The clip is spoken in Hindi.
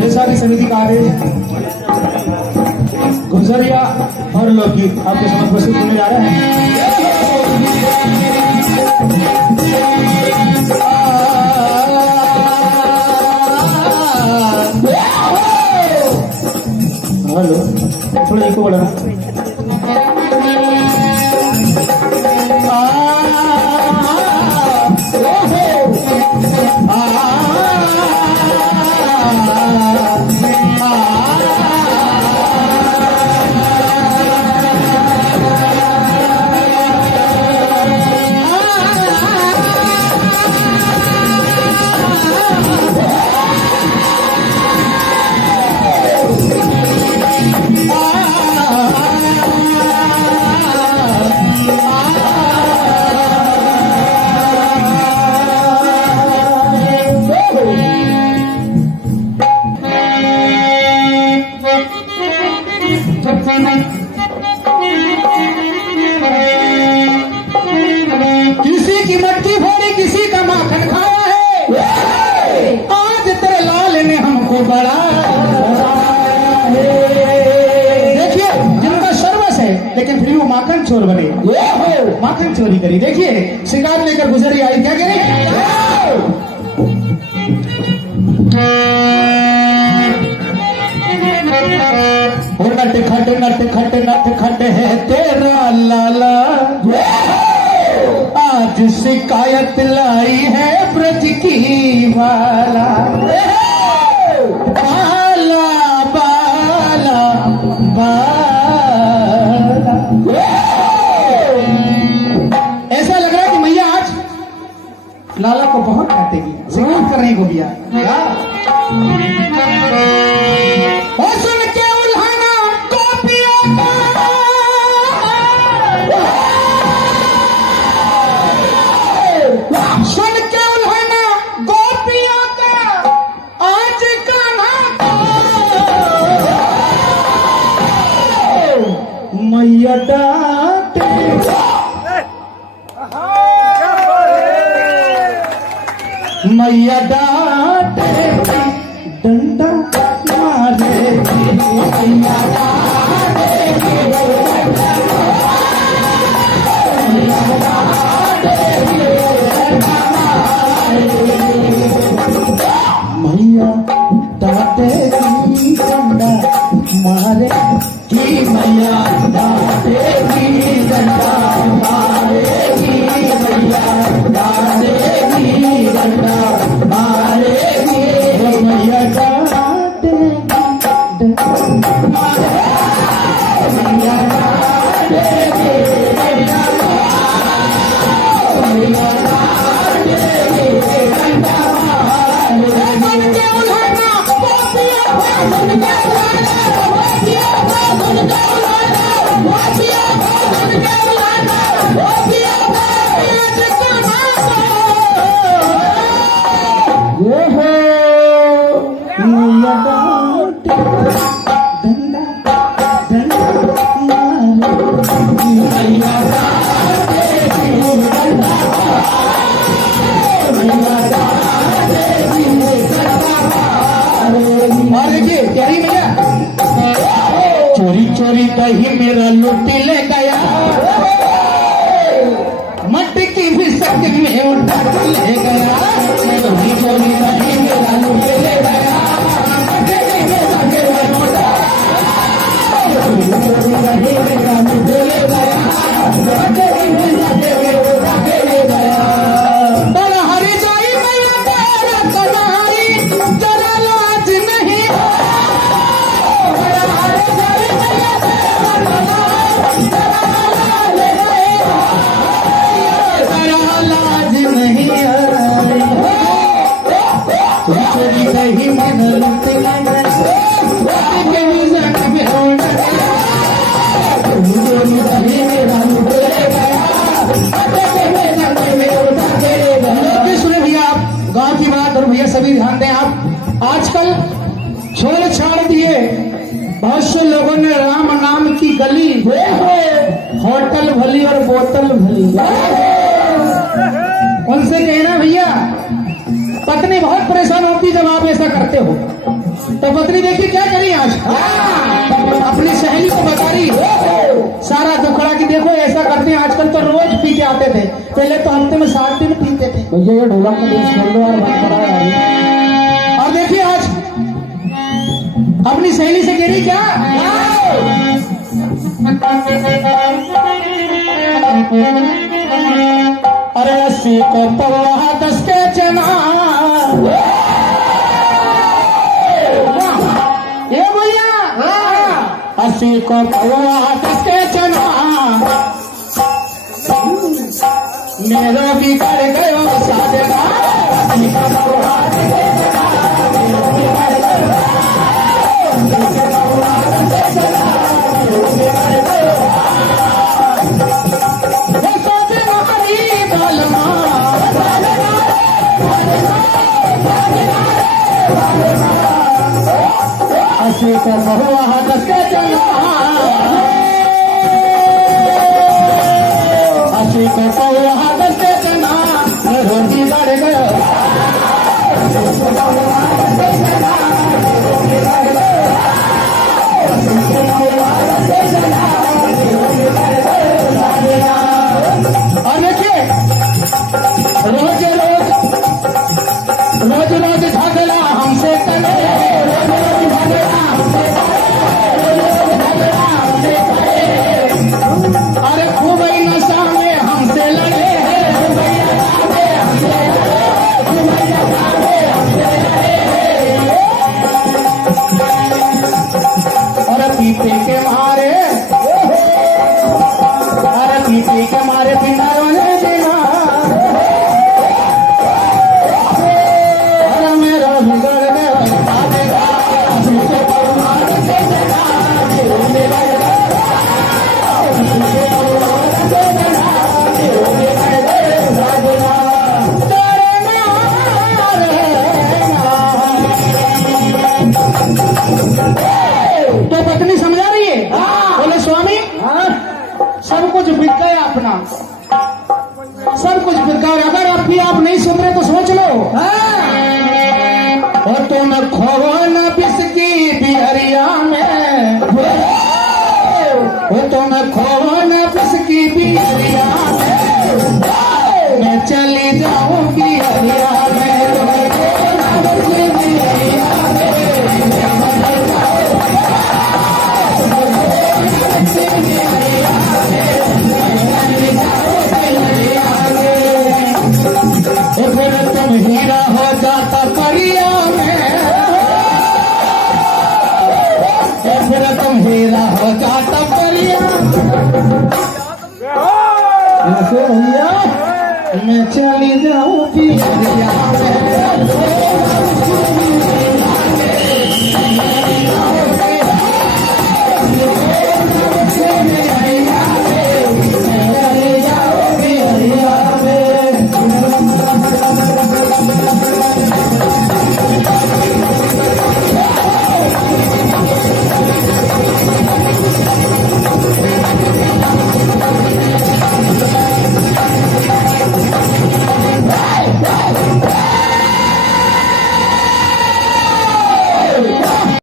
जैसा कि समिति कार्य गुजरिया और लोकगीत आपके समक्ष प्रस्तुत होने जा रहे हैं। हेलो, थोड़ा इको बढ़ाना। किसी की मटकी फोड़ी, किसी का माखन खाया है, आज तेरे लाल ने हमको बड़ा। देखिए, जिनका सर्वस है लेकिन फिर वो माखन चोर बने, माखन चोरी करी। देखिए, शिकार लेकर गुजरी आई, क्या करी? नट खट नट खट नट खट है तेरा लाला, आज शिकायत लाई है ब्रज की वाला। बाला बाला बाला, ऐसा लग रहा है कि मैया आज लाला को बहुत काटेगी, शिकायत करने को दिया। मैया डांटे, मैया डांटे, डंडा मारे, मैया डांटे, मैया डांटे की डंडा मारे की, मैया डांटेगी डंडा मारेगी, मैया डांटेगी डंडा मारेगी, मैया डांटेगी डंडा मारेगी, मैया डांटेगी डंडा मारेगी, मैया डांटेगी डंडा चोरी चोरी दही मेरा लूटी ले गया, मटकी भी सक में उठा ले गया। चोरी चोरी दही मेरा लूटी ले गया, मटकी भी सक में उठा, चोरी चोरी दही मेरा लूटी ले गया, मटकी भी सक में उठा ले गया। बड़ा हरी जाई मैया तेरा कनारी, जरा लाज नहीं, बड़ा हरी जाई मैया देखो ने राम नाम की गली, होटल भली और बोतल भली। उनसे कहना भैया पत्नी बहुत परेशान होती जब आप ऐसा करते हो। तो पत्नी देखिए क्या करी आज, अपनी सहेली को बता रही सारा दुखड़ा की देखो ऐसा करते हैं। आजकल तो रोज पी के आते थे, पहले तो हफ्ते में 7 दिन पीते थे। भैया ये ढोलक का दिन छोड़ दो और देखिए आज अपनी सहेली से कह रही क्या, अरे 80 को पवा 10 के चना, ये भैया 80 को पवा 10 के चना, मेरा भी कर गयो साजना, 80 को पवा 10 के चना, मेरा भी कर गयो, 80 को पवा 10 के चना, मेरा भी कर गयो। अस्सी को बहुआ 10 के चना, 80 को बहुआ 10 के चना, रोटी बढ़ गयो, 80 को बहुआ 10 के चना, रोटी बढ़ गयो, 80 को बहुआ 10 के चना, रोटी बढ़ गयो। और देखिए रोज रोज झगड़ा हमसे करे, अरे खूब ही नशा में हमसे लड़े हैं, अरे पीते के मारे, अरे पीते के मारे बिना रोने देना, अरे मेरा बिगड़ गया, तो पत्नी समझा रही है, बोले स्वामी सब कुछ बिक गया अपना, सब कुछ बिक गया, अगर आप नहीं सुन रहे तो सोच लो। और तुम खोवो न बिस्की बिहरिया में, वो तुम खोवो न बिस्की बिहरिया में, मैं चली जाऊंगी हरिया में, फिर तुम हीरा हो जाता परिया में, फिर तुम हीरा हो जाता परिया, भैया मैं चली जाऊँ पिया में।